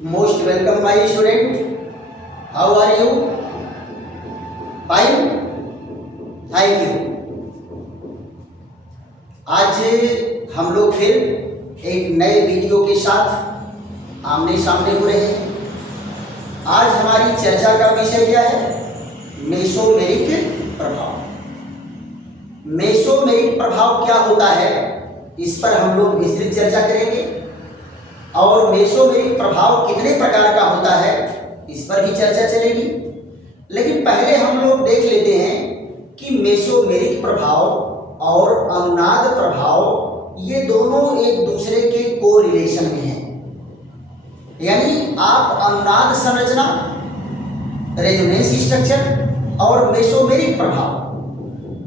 Most welcome my student. How are you? Fine. Thank you. आज हम लोग फिर एक नए वीडियो के साथ आमने सामने हो रहे हैं। आज हमारी चर्चा का विषय क्या है? मेसोमेरिक प्रभाव। मेसोमेरिक प्रभाव क्या होता है, इस पर हम लोग विस्तृत चर्चा करेंगे। और मेसोमेरिक प्रभाव कितने प्रकार का होता है, इस पर भी चर्चा चलेगी। लेकिन पहले हम लोग देख लेते हैं कि मेसोमेरिक प्रभाव और अनुनाद प्रभाव ये दोनों एक दूसरे के कोरिलेशन में हैं। यानी आप अनुनाद संरचना, रेजोनेंस स्ट्रक्चर और मेसोमेरिक प्रभाव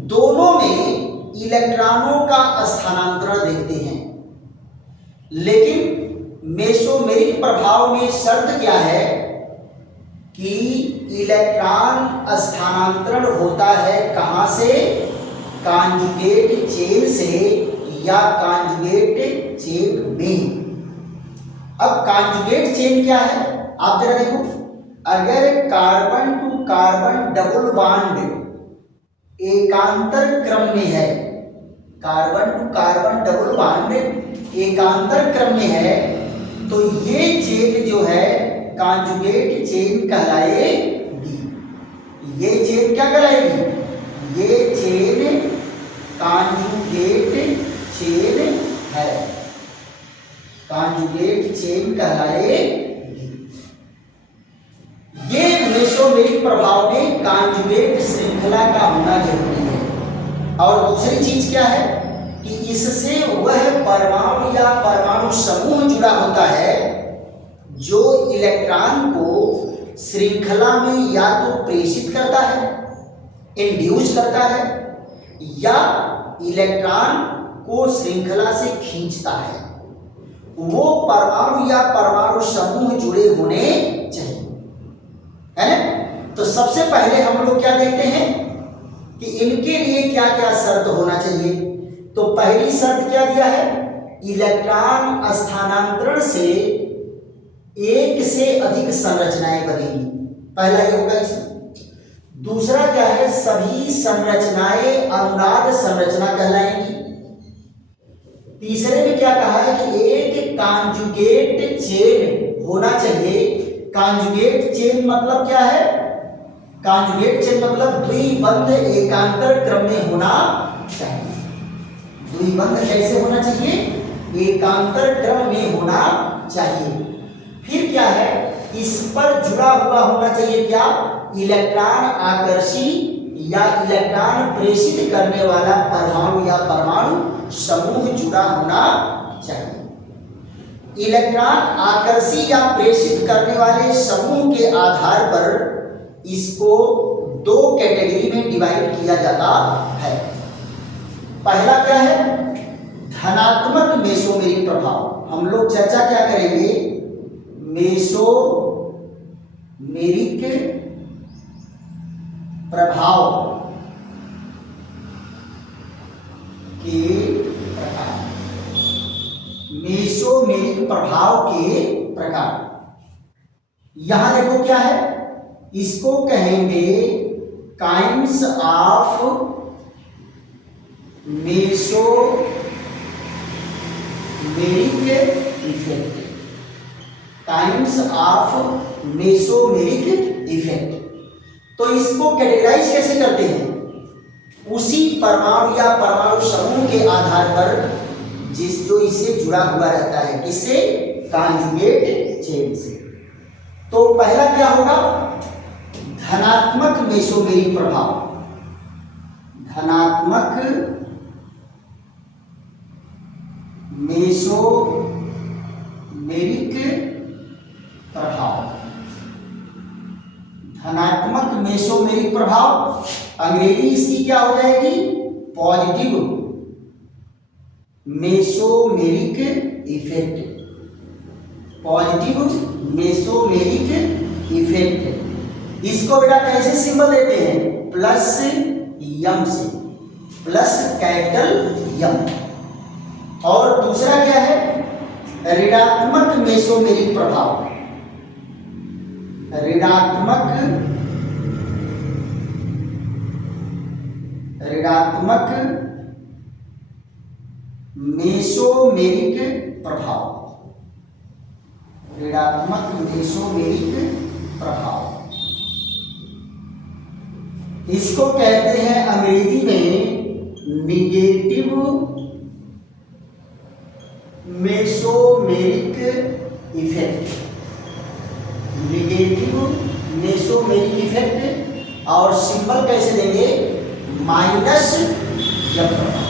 दोनों में इलेक्ट्रॉनों का स्थानांतरण देखते हैं। लेकिन मेसोमेरिक प्रभाव में शर्त क्या है कि इलेक्ट्रॉन स्थानांतरण होता है कहां से? कॉन्जुगेट चेन से या कॉन्जुगेट चेन में। अब कॉन्जुगेट चेन क्या है, आप जरा देखो। अगर carbon to carbon double bond एकांतर क्रम में है, carbon to carbon double bond एकांतर क्रम में है, तो ये चेन जो है कॉन्जुगेट चेन कहलाएगी। ये चेन क्या कहलाएगी? ये चेन कॉन्जुगेट चेन है, कॉन्जुगेट चेन कहलाएगी। ये मेसोमेरिक प्रभाव में कॉन्जुगेट श्रृंखला का होना जरूरी है। और दूसरी चीज क्या है कि इससे वह परमाणु या परमाणु समूह जुड़ा होता है जो इलेक्ट्रॉन को श्रृंखला में या तो प्रेषित करता है, इंड्यूस करता है, या इलेक्ट्रॉन को श्रृंखला से खींचता है। वो परमाणु या परमाणु समूह जुड़े होने चाहिए, है ना? तो सबसे पहले हम लोग क्या देखते हैं कि इनके लिए क्या क्या शर्त होना चाहिए। तो पहली शर्त क्या दिया है? इलेक्ट्रॉन स्थानांतरण से एक से अधिक संरचनाएं बनेगी। पहला ये होगा इसमें। दूसरा क्या है? सभी संरचनाएं अनुनाद संरचना कहलाएंगी। तीसरे में क्या कहा है कि एक कॉन्जुगेट चेन होना चाहिए। कॉन्जुगेट चेन मतलब क्या है? कॉन्जुगेट चेन मतलब द्विबंध एकांतर क्रम में होना चाहिए। द्विबंध कैसे होना चाहिए? एकांतर क्रम में होना चाहिए। फिर क्या है? इस पर जुड़ा हुआ होना चाहिए क्या? इलेक्ट्रॉन आकर्षी या इलेक्ट्रॉन प्रेषित करने वाला परमाणु या परमाणु समूह जुड़ा होना चाहिए। इलेक्ट्रॉन आकर्षी या प्रेषित करने वाले समूह के आधार पर इसको दो कैटेगरी में डिवाइड किया जाता है। पहला क्या है? धनात्मक मेसोमेरिक प्रभाव। हम लोग चर्चा क्या करेंगे? मेसोमेरिक प्रभाव के प्रकार। मेसोमेरिक प्रभाव के प्रकार यहां देखो क्या है, इसको कहेंगे kinds of mesomeric effect. Kinds of mesomeric effect. तो इसको कैटेगराइज कैसे करते हैं? उसी परमाणु या परमाणु समूह के आधार पर जिस जो इससे जुड़ा हुआ रहता है, किससे? कॉन्जुगेट चेन से। तो पहला क्या होगा? धनात्मक मेसोमेरिक प्रभाव। धनात्मक मेसोमेरिक प्रभाव। धनात्मक मेसोमेरिक प्रभाव, अंग्रेजी इसकी क्या हो जाएगी? Positive mesomeric effect. Positive mesomeric effect. इसको बेटा कैसे सिंबल देते हैं? प्लस यम से, प्लस कैपिटल यम। और दूसरा क्या है? ऋणात्मक मेसोमेरिक प्रभाव। ऋणात्मक मेसोमेरिक प्रभाव, ऋणात्मक मेसोमेरिक प्रभाव, इसको कहते हैं अंग्रेजी में negative mesomeric effect, negative mesomeric effect. और सिंबल कैसे देंगे? माइनस यम प्रभाव।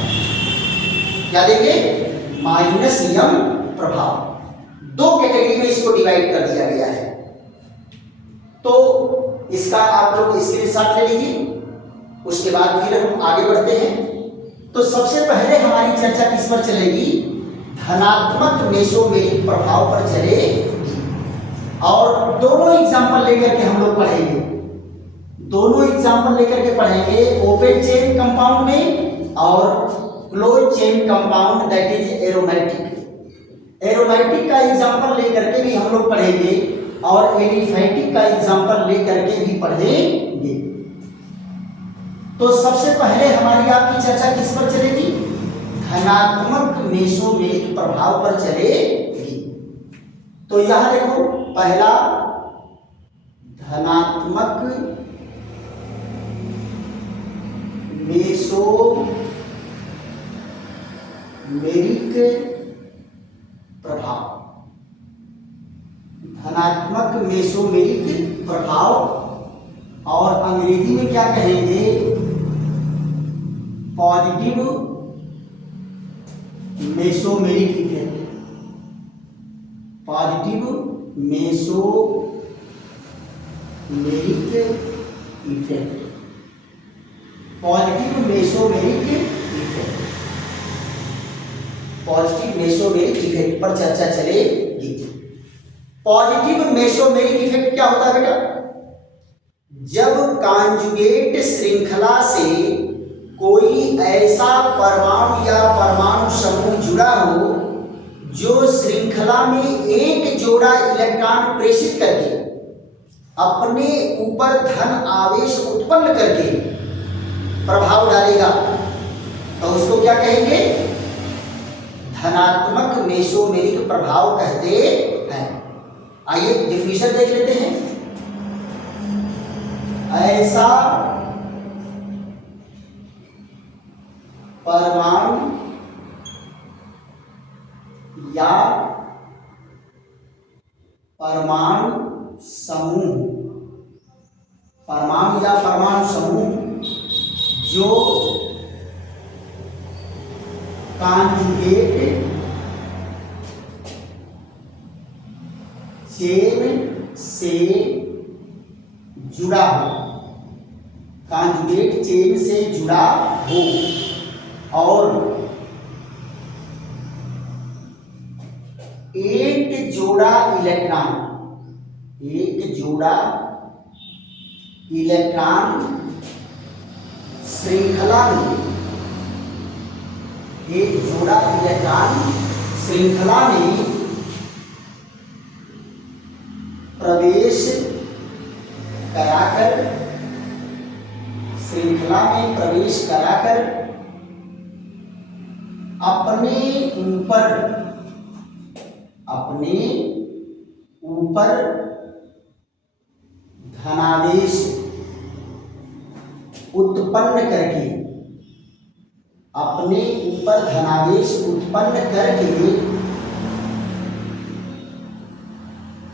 क्या देंगे? माइनस यम प्रभाव। दो कैटेगरी में इसको डिवाइड कर दिया गया है। तो इसका आप लोग स्क्रीनशॉट ले लीजिए, उसके बाद फिर हम आगे बढ़ते हैं। तो सबसे पहले हमारी चर्चा किस पर चलेगी? धनात्मक मेसोमेरिक प्रभाव पर चलेगी। और दोनों एग्जांपल लेकर के हम लोग पढ़ेंगे, दोनों एग्जांपल लेकर के पढ़ेंगे, ओपन चेन कंपाउंड में और close chain compound that is aromatic. Aromatic का एग्जांपल लेकर के भी हम लोग पढ़ेंगे और एलिफैटिक का एग्जांपल लेकर के भी पढ़ेंगे। तो सबसे पहले हमारी आपकी चर्चा किस पर चलेगी? धनात्मक मेसोमेरिक प्रभाव पर चलेगी। तो यहां देखो, पहला धनात्मक मेसोमेरिक प्रभाव, धनात्मक मेसोमेरिक प्रभाव, और अंग्रेजी में क्या कहेंगे? Positive mesomeric effect, positive mesomeric effect, positive mesomeric effect, positive mesomeric effect पर चर्चा चलेगी। पॉजिटिव मेसोमेरिक इफेक्ट क्या होता है बेटा? जब कॉन्जुगेट श्रृंखला से कोई ऐसा परमाणु या परमाणु समूह जुड़ा हो जो श्रृंखला में एक जोड़ा इलेक्ट्रॉन प्रेषित करके अपने ऊपर धन आवेश उत्पन्न करके प्रभाव डालेगा, तो उसको क्या कहेंगे? धनात्मक मेसोमेरिक प्रभाव कहते हैं। आइए डिफिनेशन देख लेते हैं। ऐसा परमाणु या परमाणु समूह, परमाणु या परमाणु समूह जो कॉन्जुगेट चेन से जुड़ा हो, कॉन्जुगेट चेन से जुड़ा हो और एक जोड़ा इलेक्ट्रॉन, एक जोड़ा इलेक्ट्रॉन श्रृंखला में, एक जोड़ा इलेक्ट्रॉन श्रृंखला में प्रवेश कराकर, श्रृंखला में प्रवेश कराकर अपने ऊपर धनावेश उत्पन्न करके, अपने ऊपर धनावेश उत्पन्न करके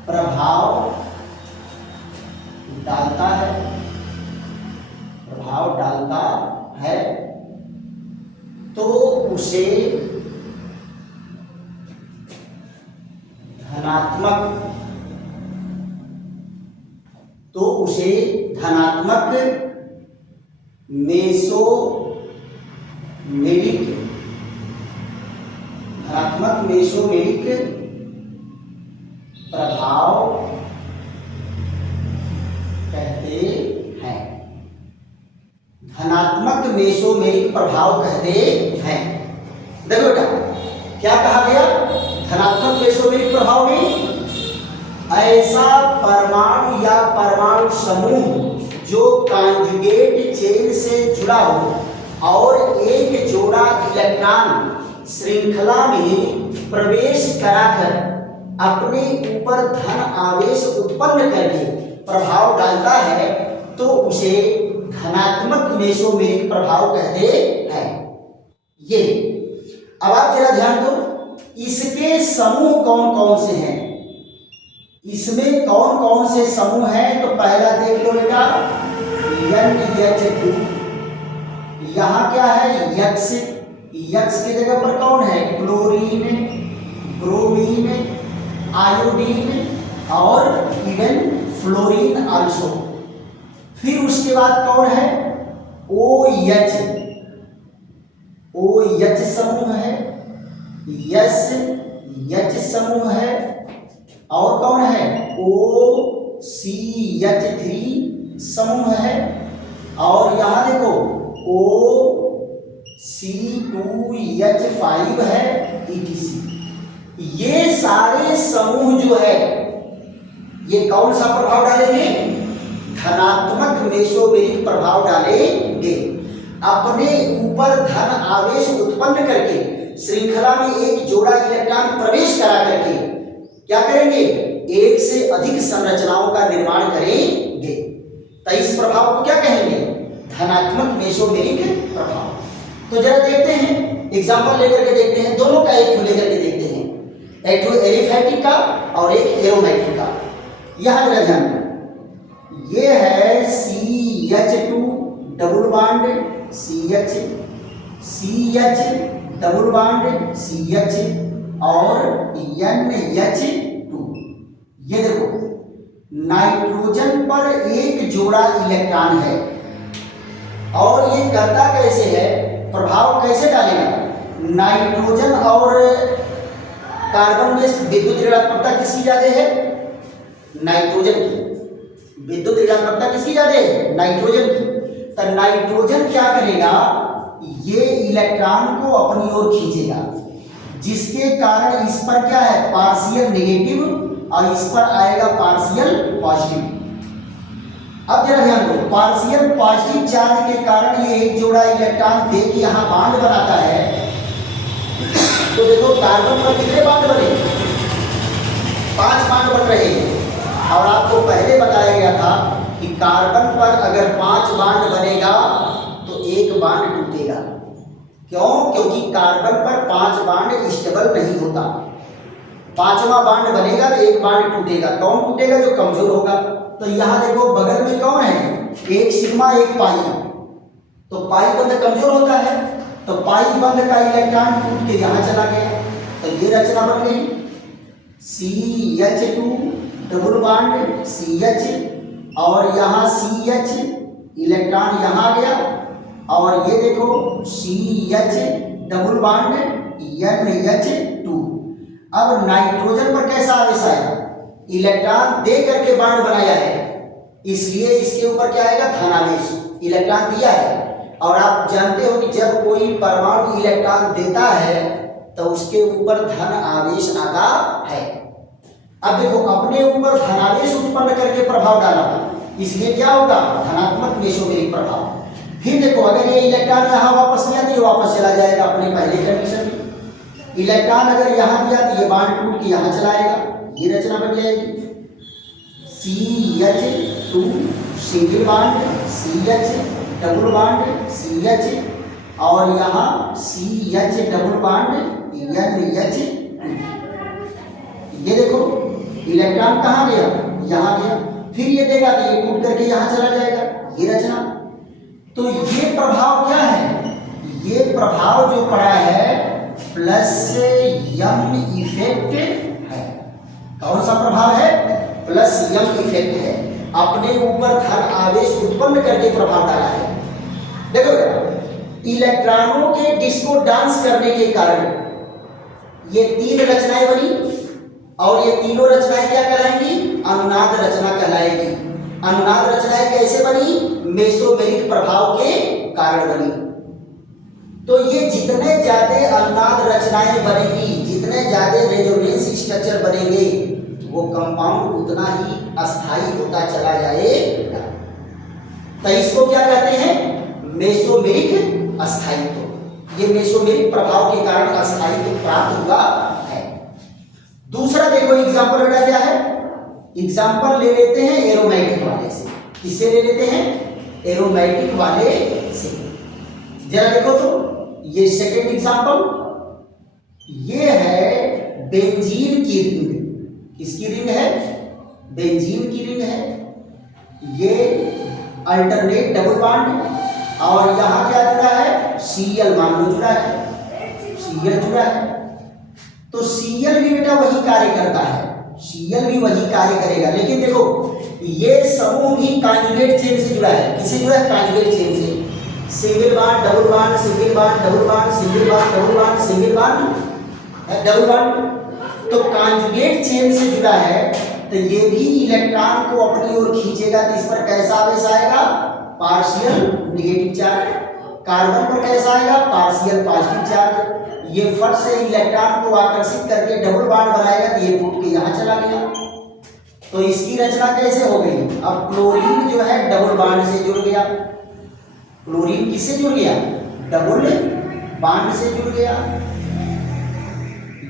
प्रभाव डालता है, प्रभाव डालता है, तो उसे धनात्मक मेसोमेरिक प्रभाव कहते हैं। धनात्मक मेसोमेरिक प्रभाव कहते हैं। देखो बेटा क्या कहा गया? धनात्मक मेसोमेरिक प्रभाव में ऐसा परमाणु या परमाणु समूह जो कॉन्जुगेट चेन से जुड़ा हो और एक जोड़ा इलेक्ट्रॉन श्रृंखला में प्रवेश कराकर अपने ऊपर धन आवेश उत्पन्न करके प्रभाव डालता है तो उसे धनात्मक मेसोमेरिक प्रभाव कहते हैं। ये अब आप जरा ध्यान दो, इसके समूह कौन कौन से हैं, इसमें कौन कौन से समूह हैं। तो पहला देख लो बेटा NH2, यहाँ क्या है यक्स, यक्स की जगह पर कौन है क्लोरीन, ब्रोमीन, आयोडीन और इवन फ्लोरीन आल्सो। फिर उसके बाद कौन है OH, OH समूह है, SH समूह है और कौन है OCH3 समूह है और यहाँ देखो OC2H5 है ETC। ये सारे समूह जो है ये कौन सा प्रभाव डालेंगे, धनात्मक मेसोमेरिक प्रभाव डालेंगे। अपने ऊपर धन आवेश उत्पन्न करके श्रृंखला में एक जोड़ा इलेक्ट्रॉन प्रवेश करा करके क्या करेंगे, एक से अधिक संरचनाओं का निर्माण करेंगे। तो इस प्रभाव को क्या कहेंगे, धनात्मक मेसोमेरिक प्रभाव। तो जरा देखते हैं, एग्जांपल लेकर के देखते हैं, दोनों का एक लेकर के देखते हैं, एक तो एलिफैटिक का और एक एरोमैटिक का। यहां जरा ध्यान दो, ये है CH2 double bond CH, CH double bond CH और NH2। ये देखो नाइट्रोजन पर एक जोड़ा इलेक्ट्रॉन है और ये करता कैसे है, प्रभाव कैसे डालेगा। नाइट्रोजन और कार्बन में विद्युत ऋणात्मकता किसकी ज्यादा है, नाइट्रोजन की। विद्युत ऋणात्मकता किसकी ज्यादा है, नाइट्रोजन की। तो नाइट्रोजन क्या करेगा, ये इलेक्ट्रॉन को अपनी ओर खींचेगा, जिसके कारण इस पर क्या है पार्शियल नेगेटिव और इस पर आएगा पार्शियल पॉजिटिव। अब जरा ध्यान दो, पार्शियल पॉजिटिव चार्ज के कारण ये एक जोड़ा इलेक्ट्रॉन दे के यहाँ बांड बनाता है। तो देखो कार्बन पर कितने बांड बने, 5 बांड बन रहे हैं। और आपको पहले बताया गया था कि कार्बन पर अगर 5 बांड बनेगा तो एक बांड टूटेगा। क्यों, क्योंकि कार्बन पर 5 बांड स्टेबल नहीं होता। 5वां बांड बनेगा तो एक बांड टूटेगा। कौन टूटेगा, जो कमजोर होगा। तो यहाँ देखो बगल में कौन है, एक सिग्मा एक पाई। तो पाई बंध कमजोर होता है, तो पाई बंध का इलेक्ट्रॉन टूट के यहाँ चला गया, तो ये रचना बन गई CH2 डबल बॉन्ड CH और यहाँ CH इलेक्ट्रॉन यहाँ गया और ये देखो CH डबल बॉन्ड NH2। अब नाइट्रोजन पर कैसा आवेश आया, इलेक्ट्रॉन दे करके बॉन्ड बनाया है, इसलिए इसके ऊपर क्या आएगा, धनावेश। इलेक्ट्रॉन दिया है और आप जानते हो कि जब कोई परमाणु इलेक्ट्रॉन देता है तो उसके ऊपर धन आवेश आता है। अब देखो अपने ऊपर धनावेश उत्पन्न करके प्रभाव डाला, इसलिए क्या होगा, धनात्मक मेसोमेरिक प्रभाव। फिर देखो अगर ये इलेक्ट्रॉन यहाँ वापस नहीं आती, वापस चला जाएगा अपने पहले कंडीशन में। इलेक्ट्रॉन अगर यहाँ दिया तो ये बांड टूट के यहाँ चला आएगा, ये रचना बन जाएगी CH2 single bond CH double bond CH और यहाँ CH डबल बॉन्ड NH2। ये देखो इलेक्ट्रॉन कहाँ गया, यहाँ गया, फिर ये देगा तो ये टूट करके यहाँ चला जाएगा, ये रचना। तो ये प्रभाव क्या है, ये प्रभाव जो पड़ा है प्लस यम इफेक्ट है। कौन सा प्रभाव है, प्लस यम इफेक्ट है। अपने ऊपर धन आवेश उत्पन्न करके प्रभाव डाला है। देखो इलेक्ट्रॉनों के डिस्को डांस करने के कारण ये 3 रचनाएं बनी और ये तीनों रचनाएं क्या कहलाएंगी, अनुनाद रचना कहलाएगी। अनुनाद रचनाएं कैसे बनी, मेसोमेरिक प्रभाव के कारण बनी। तो ये जितने ज्यादा अनुनाद रचनाएं बनेगी, जितने ज्यादा रेजोनेंस स्ट्रक्चर बनेंगे, वो कंपाउंड उतना ही अस्थायी होता चला जाएगा। तो इसको क्या कहते हैं? मेसोमेरिक अस्थायित्व। ये मेसोमेरिक प्रभाव के कारण अस्थायित्व प्राप्त हुआ है। दूसरा देखो एग्जाम्पल बेटा क्या है? एग्जाम्पल ले लेते हैं एरोमेटिक वाले से। किससे ले लेते हैं? एरोमेटिक वाले से। जरा देखो तो ये सेकेंड एग्जाम्पल, ये है बेंजीन की रिंग। किसकी रिंग है? बेंजीन की रिंग है। ये अल्टरनेट डबल बॉन्ड और यहां क्या जुड़ा है? सीएल मान लो जुड़ा है, सीएल जुड़ा है। तो सीएल भी बेटा वही कार्य करता है, सीएल भी वही कार्य करेगा। लेकिन देखो ये समूह भी कॉन्जुगेट चेन से जुड़ा है। किससे जुड़ा है? कॉन्जुगेट चेन से। Single bond double bond, single bond double bond, single bond double bond, single bond double bond. तो कॉन्जुगेट चेन से जुड़ा है तो ये भी इलेक्ट्रॉन को अपनी ओर खींचेगा। तो इस पर कैसा आवेश आएगा? Partial negative charge. कार्बन पर कैसा आएगा? Partial positive charge. ये फट से इलेक्ट्रॉन को आकर्षित करके डबल बॉन्ड बनाएगा तो ये टूट के यहां चला गया। तो इसकी रचना कैसे हो गई? अब क्लोरीन जो है डबल बॉन्ड से जुड़ गया। क्लोरीन किससे जुड़ गया? डबल बॉन्ड से जुड़ गया।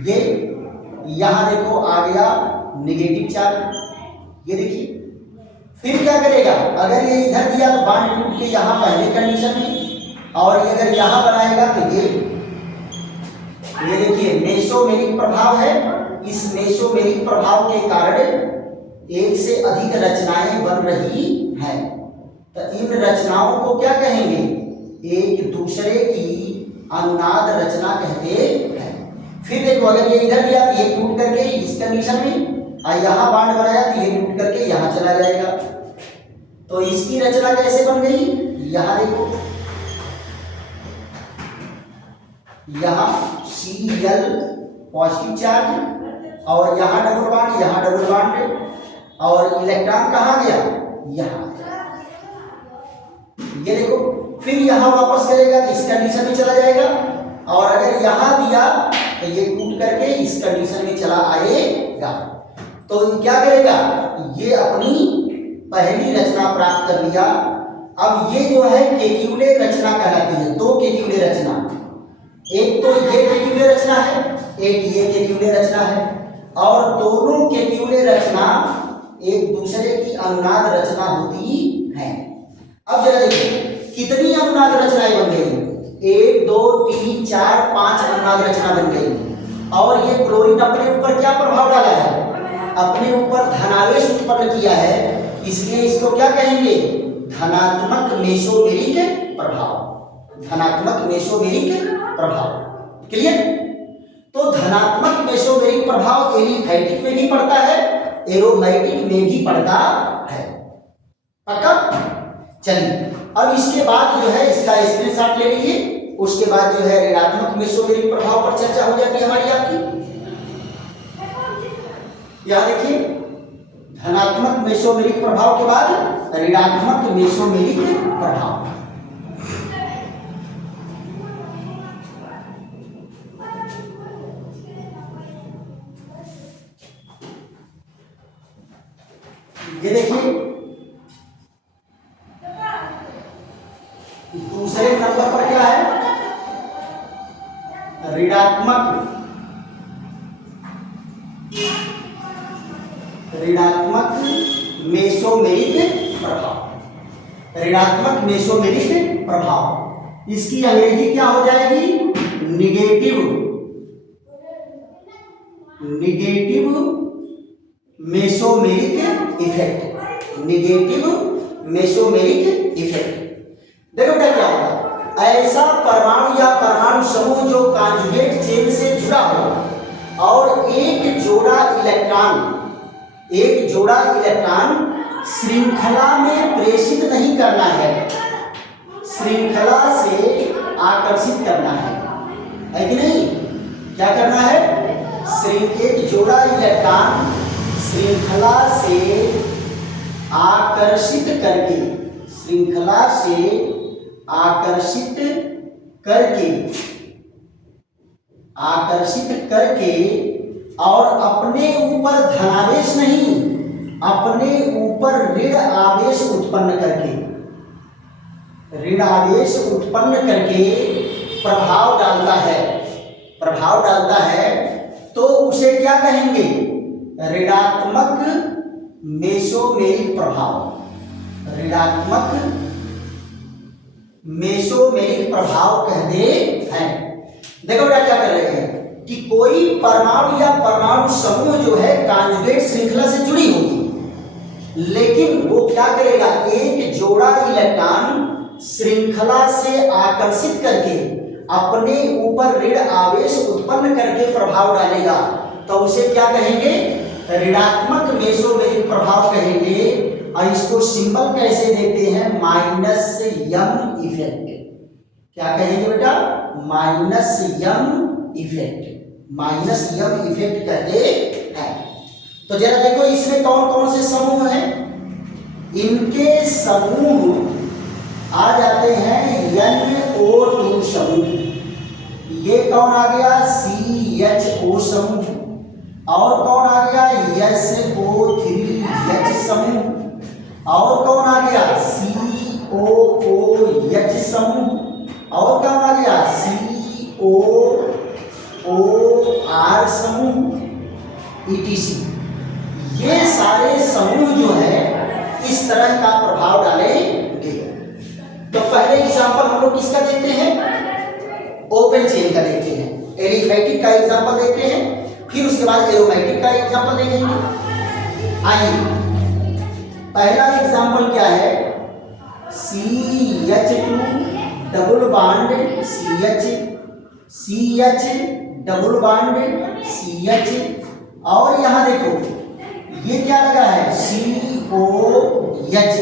ये यहां देखो आ गया नेगेटिव चार्ज। ये देखिए फिर क्या करेगा? अगर ये इधर दिया तो बॉन्ड टूट के यहां पहले कंडीशन में, और ये अगर यहां बनाएगा तो ये देखिए मेसोमेरिक प्रभाव है। इस मेसोमेरिक प्रभाव के कारण एक से अधिक रचनाएं बन रही हैं। तो इन रचनाओं को क्या कहेंगे? एक दूसरे की अनुनाद रचना कहते हैं। फिर देखो अगर ये इधर दिया तो ये टूट करके इस कंडीशन में, और यहां बॉन्ड बनाया तो ये टूट करके यहां चला जाएगा। तो इसकी रचना कैसे बन गई? यहां देखो, यहां Cl पॉजिटिव चार्ज और यहां डबल बॉन्ड, यहां डबल बॉन्ड, और इलेक्ट्रॉन कहां गया? यहां। ये देखो फिर यहां वापस करेगा तो इस कंडीशन में चला जाएगा, और अगर यहां दिया तो ये टूट करके इस कंडीशन में चला आएगा। तो क्या करेगा? ये अपनी पहली रचना प्राप्त कर लिया। अब ये जो है केक्यूले रचना कहलाती है। दो केक्यूले रचना, एक तो ये केक्यूले रचना है, एक ये केक्यूले रचना है, और दोनों केक्यूले रचना एक दूसरे की अनुनाद रचना होती है। अब जरा देखिए कितनी अनुनाद रचनाएं बन गई? 1 2 3 4 5 अनुनाद रचना बन गई। और ये क्लोरीन अपने ऊपर क्या प्रभाव डाला है? अपने ऊपर धनावेश उत्पन्न किया है, इसलिए इसको क्या कहेंगे? धनात्मक मेसोमेरिक प्रभाव। धनात्मक मेसोमेरिक प्रभाव। क्लियर? तो धनात्मक मेसोमेरिक प्रभाव एलिफैटिक में भी पड़ता है, एरोमेटिक में भी पड़ता है। पक्का? चलिए अब इसके बाद जो है इसका स्क्रीनशॉट ले लीजिए। उसके बाद जो है ऋणात्मक मेसोमेरिक प्रभाव पर चर्चा हो जाती है हमारी आपकी। यहां देखिए धनात्मक मेसोमेरिक प्रभाव के बाद ऋणात्मक मेसोमेरिक प्रभाव। ये देखिए दूसरे नंबर पर क्या है? ऋणात्मक मेसोमेरिक प्रभाव। ऋणात्मक मेसोमेरिक प्रभाव, इसकी अंग्रेजी क्या हो जाएगी? Negative mesomeric effect. Negative mesomeric effect. देखो क्या क्या होगा? ऐसा परमाणु या परमाणु समूह जो कॉन्जुगेट चेन से जुड़ा हो और एक जोड़ा इलेक्ट्रॉन श्रृंखला में प्रेषित नहीं करना है, श्रृंखला से आकर्षित करना है कि नहीं? क्या करना है? एक जोड़ा इलेक्ट्रॉन श्रृंखला से आकर्षित करके, श्रृंखला से आकर्षित करके और अपने ऊपर धनावेश नहीं, अपने ऊपर ऋण आवेश उत्पन्न करके, ऋण आवेश उत्पन्न करके प्रभाव डालता है, प्रभाव डालता है, तो उसे क्या कहेंगे? ऋणात्मक मेसोमेरिक प्रभाव, ऋणात्मक मेसोमेरिक प्रभाव कहते हैं। देखो बेटा क्या कर रहे हैं कि कोई परमाणु या परमाणु समूह जो है कॉन्जुगेट श्रृंखला से जुड़ी होगी, लेकिन वो क्या करेगा? एक जोड़ा इलेक्ट्रॉन श्रृंखला से आकर्षित करके अपने ऊपर ऋण आवेश उत्पन्न करके प्रभाव डालेगा, तो उसे क्या कहेंगे? ऋणात्मक मेसोमेरिक प्रभाव कहेंगे। और इसको सिंबल कैसे देते हैं? माइनस यम इफेक्ट। क्या कहेंगे बेटा? माइनस यम इफेक्ट, माइनस यम इफेक्ट कहते हैं। तो जरा देखो इसमें कौन कौन से समूह हैं। इनके समूह आ जाते हैं NO2 समूह, ये कौन आ गया? CHO समूह, और कौन आ गया? SO3H समूह, और कौन आ गया? COOH समूह, और कौन आ गया? COOR समूह, ETC। ये सारे समूह जो है इस तरह का प्रभाव डालेंगे। तो पहले एग्जांपल हम लोग किसका देखते हैं? ओपन चेन का देखते हैं, एलिफैटिक का एग्जांपल देखते हैं, फिर उसके बाद एरोमेटिक का एग्जांपल देखेंगे। आइए पहला एग्जांपल क्या है? CH2 double bond CH, CH double bond CH, और यहां देखो ये क्या लगा है? COH,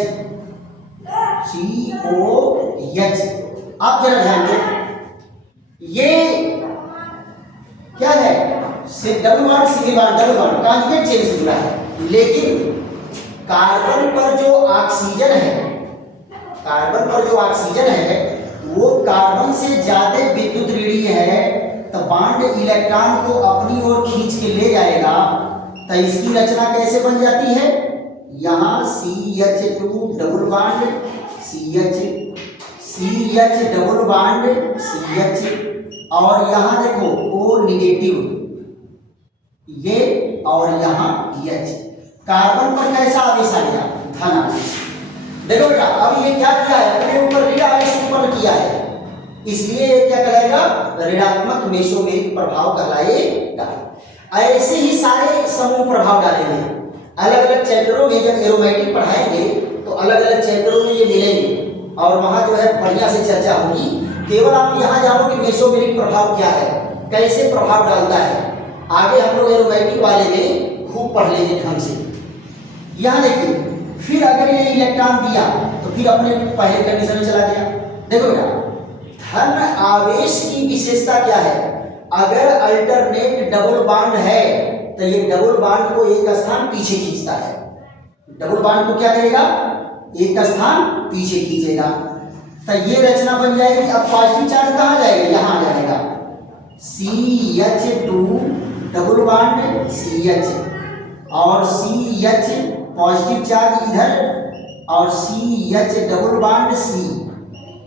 COH। आप जरा ध्यान दो, ये क्या है? से double bond single bond, double bond conjugate chain से जुड़ा है, लेकिन कार्बन पर जो ऑक्सीजन है, कार्बन पर जो ऑक्सीजन है वो कार्बन से ज्यादा विद्युत ऋणी है, तो बॉन्ड इलेक्ट्रॉन को अपनी ओर खींच के ले जाएगा। तो इसकी रचना कैसे बन जाती है? यहाँ CH2 double bond CH, CH double bond CH, और यहाँ देखो O निगेटिव ये, और यहाँ H। कार्बन पर कैसा आवेश आ गया? धन आवेश। देखो बेटा अब ये क्या किया है? अपने ऊपर ऋण आवेश उत्पन्न किया है, इसलिए ये क्या कहलाएगा? ऋणात्मक मेसोमेरिक प्रभाव कहलाएगा। ऐसे ही सारे समूह प्रभाव डालेंगे। अलग अलग चैप्टरों में जब एरोमेटिक पढ़ाएंगे तो अलग अलग चैप्टरों में ये मिलेंगे, और वहाँ जो है बढ़िया से चर्चा होगी। केवल आप यहाँ जानो कि मेसोमेरिक प्रभाव क्या है, कैसे प्रभाव डालता है। आगे हम लोग एरोमेटिक वाले में खूब पढ़ लेंगे ढंग से। यहाँ देखिए, फिर अगर ये इलेक्ट्रॉन दिया तो फिर अपने पहले कंडीशन में चला गया। देखो बेटा, धन आवेश की विशेषता क्या है? अगर अल्टरनेट डबल बॉन्ड है तो ये डबल बॉन्ड को एक स्थान पीछे खींचता है। डबल बॉन्ड को क्या करेगा? एक स्थान पीछे खींचेगा। तो ये रचना बन जाएगी। अब पॉजिटिव चार्ज कहाँ जाएगा? यहाँ जाएगा। CH2 डबल बॉन्ड CH, और CH पॉजिटिव चार्ज इधर, और CH double bond C,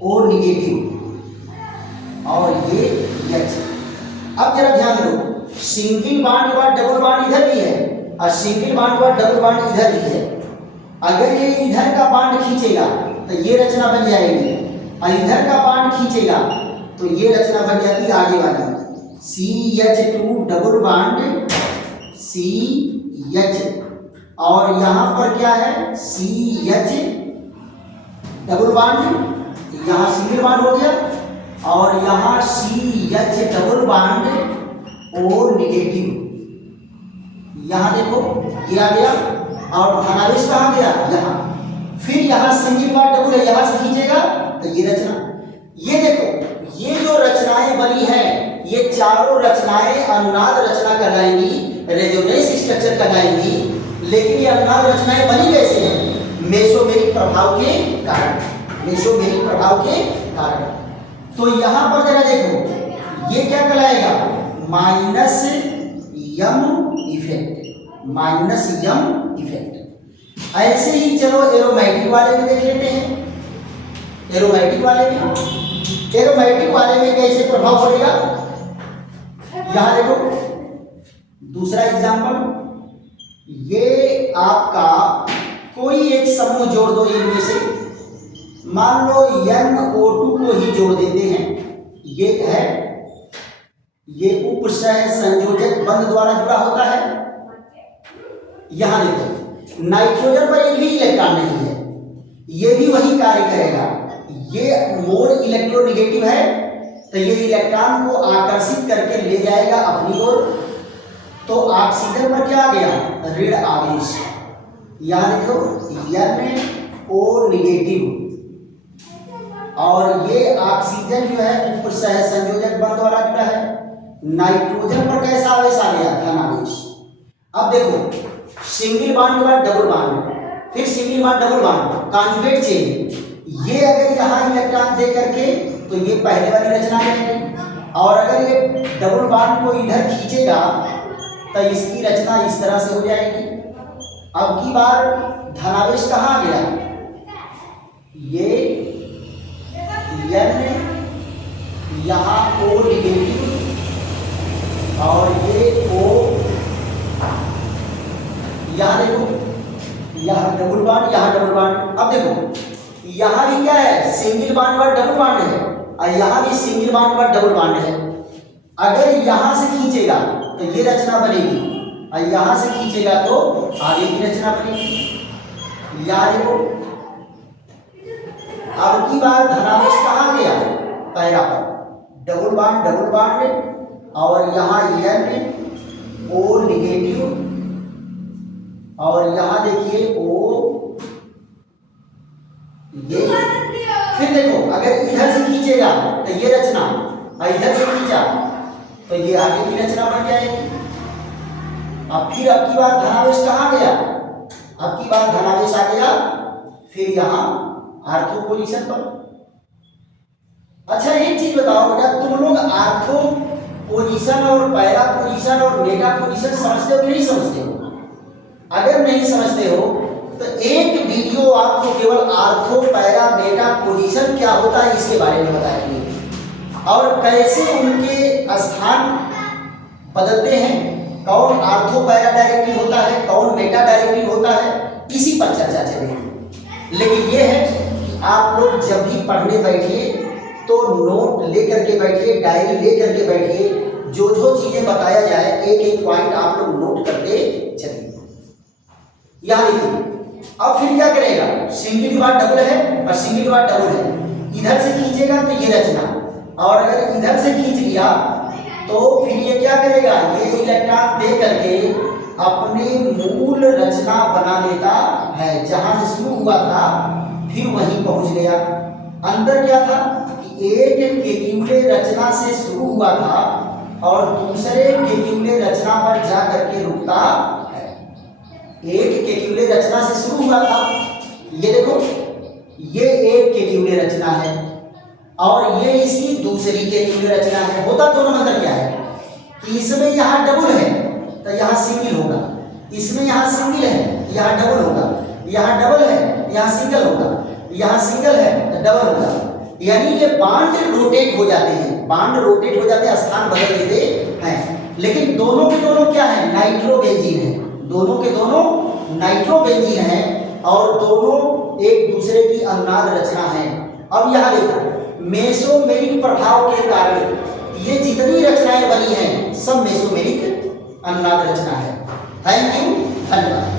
O negative, और ये H। अब जरा ध्यान दो, सिंगल बॉन्ड के बाद डबल बॉन्ड इधर भी है, और सिंगल बॉन्ड के बाद डबल बॉन्ड इधर भी है। अगर ये इधर का बॉन्ड खींचेगा तो ये रचना बन जाएगी, और इधर का बॉन्ड खींचेगा तो ये रचना बन जाती है आगे वाली, CH2 डबल बॉन्ड CH, और यहाँ पर क्या है? CH डबल बॉन्ड, यहाँ सिंगल बॉन्ड हो गया, और यहाँ CH double bond O negative. यहाँ देखो ये आ गया, और धनावेश कहाँ गया? यहाँ। फिर यहाँ सिंगल बॉन्ड डबल है, यहाँ से खींचेगा तो ये रचना। ये देखो, ये जो रचनाएं बनी हैं, ये चारों रचनाएं अनुनाद रचना कहलाएंगी, रेजोनेंस स्ट्रक्चर कहलाएंगी। लेकिन ये अनुनाद रचनाएं बनी कैसे हैं? मेसोमेरिक प्रभाव के कारण, मेसोमेरिक प्रभाव के कारण। तो यहाँ पर जरा देखो, ये क्या कहलाएगा? माइनस यम इफेक्ट, माइनस यम इफेक्ट। ऐसे ही चलो एरोमेटिक वाले में देख लेते हैं। एरोमेटिक वाले में कैसे प्रभाव पड़ेगा, यहां देखो दूसरा एग्जांपल, ये आपका कोई एक समूह जोड़ दो इनमें से, मान लो NO2 को ही जोड़ देते हैं, ये है, ये उपसह संयोजक बंध द्वारा जुड़ा होता है। यहां देखो नाइट्रोजन पर एक भी इलेक्ट्रॉन नहीं है, ये भी वही कार्य करेगा, ये मोड इलेक्ट्रोनेगेटिव है तो ये इलेक्ट्रॉन को आकर्षित करके ले जाएगा अपनी ओर। तो ऑक्सीजन पर क्या आ गया, ऋण आवेश। यहां देखो NO नेगेटिव, और ये ऑक्सीजन जो है उपसह संयोजक बंध द्वारा जुड़ा है। नाइट्रोजन पर कैसा आवेश आ गया, धन आवेश। अब देखो सिंगल बॉन्ड के बाद डबल बॉन्ड, फिर single bond double bond, conjugate chain. ये अगर यहाँ इलेक्ट्रॉन दे करके तो ये पहले वाली रचना करेगी, और अगर ये डबल बॉन्ड को इधर खींचेगा तो इसकी रचना इस तरह से हो जाएगी। अब की बार धनावेश कहाँ गया, ये N यहाँ O नेगेटिव और ये O, यहाँ देखो यहाँ डबल बॉन्ड, यहाँ डबल बॉन्ड। अब देखो यहाँ भी क्या है, सिंगल बॉन्ड पर डबल बॉन्ड है, और यहाँ भी सिंगल बॉन्ड पर डबल बॉन्ड है। अगर यहाँ से खींचेगा तो ये रचना बनेगी, और यहाँ से खींचेगा तो आगे की रचना बनेगी। यहाँ देखो अब की बार धनावेश कहाँ गया, पैरा पर, डबल बॉन्ड, और यहाँ NO नेगेटिव, और यहाँ देखिए O, ये। फिर देखो अगर इधर से खींचेगा तो ये रचना, और इधर से खींचा तो ये आगे की रचना बन जाएगी। अब फिर अब की बार धनावेश कहाँ गया, अब की बार धनावेश आ गया फिर यहाँ आर्थो पोजीशन पर। अच्छा एक चीज बताओ बेटा, तुम लोग आर्थो पोजीशन और पैरा पोजीशन और मेटा पोजीशन समझते हो कि नहीं समझते हो? अगर नहीं समझते हो तो एक वीडियो आपको केवल आर्थो पैरा मेटा पोजीशन क्या होता है इसके बारे में बताएंगे, और कैसे उनके स्थान बदलते हैं, कौन आर्थो पैरा डायरेक्टली होता है, कौन मेटा डायरेक्टली होता है, इसी पर चर्चा चलेगी। लेकिन ये है कि आप लोग जब भी पढ़ने बैठिए तो नोट लेकर के बैठिए, डायरी लेकर के बैठिए, जो जो चीजें बताया जाए एक एक पॉइंट आप लोग नोट करते चलिए। यहाँ देखिए अब फिर क्या करेगा, सिंगल के बाद डबल है और सिंगल के बाद डबल है, इधर से खींचेगा तो ये रचना, और अगर इधर से खींच लिया तो फिर ये क्या करेगा, ये इलेक्ट्रॉन दे करके अपनी मूल रचना बना लेता है। जहां से शुरू हुआ था फिर वहीं पहुंच गया। अंदर क्या था कि एक केक्यूले रचना से शुरू हुआ था और दूसरे केक्यूले रचना पर जा करके रुकता है। एक केक्यूले रचना से शुरू हुआ था, ये देखो ये एक केक्यूले रचना है और ये इसकी दूसरी केक्यूले रचना है। होता दोनों में अंदर क्या है कि इसमें यहाँ डबल है तो यहाँ सिंगल होगा, इसमें यहाँ सिंगल है यहाँ डबल होगा, यहाँ डबल है यहाँ सिंगल होगा, यहाँ सिंगल है तो डबल होगा। यानी ये बांड रोटेट हो जाते हैं, बांड रोटेट हो जाते हैं, स्थान बदल देते हैं। लेकिन दोनों के दोनों क्या है, नाइट्रोबेंजीन है, दोनों के दोनों नाइट्रोबेंजीन है और दोनों एक दूसरे की अनुनाद रचना है। अब यहाँ देखो मेसोमेरिक प्रभाव के कारण ये जितनी रचनाएं बनी हैं सब मेसोमेरिक अनुनाद रचना है। थैंक यू, धन्यवाद।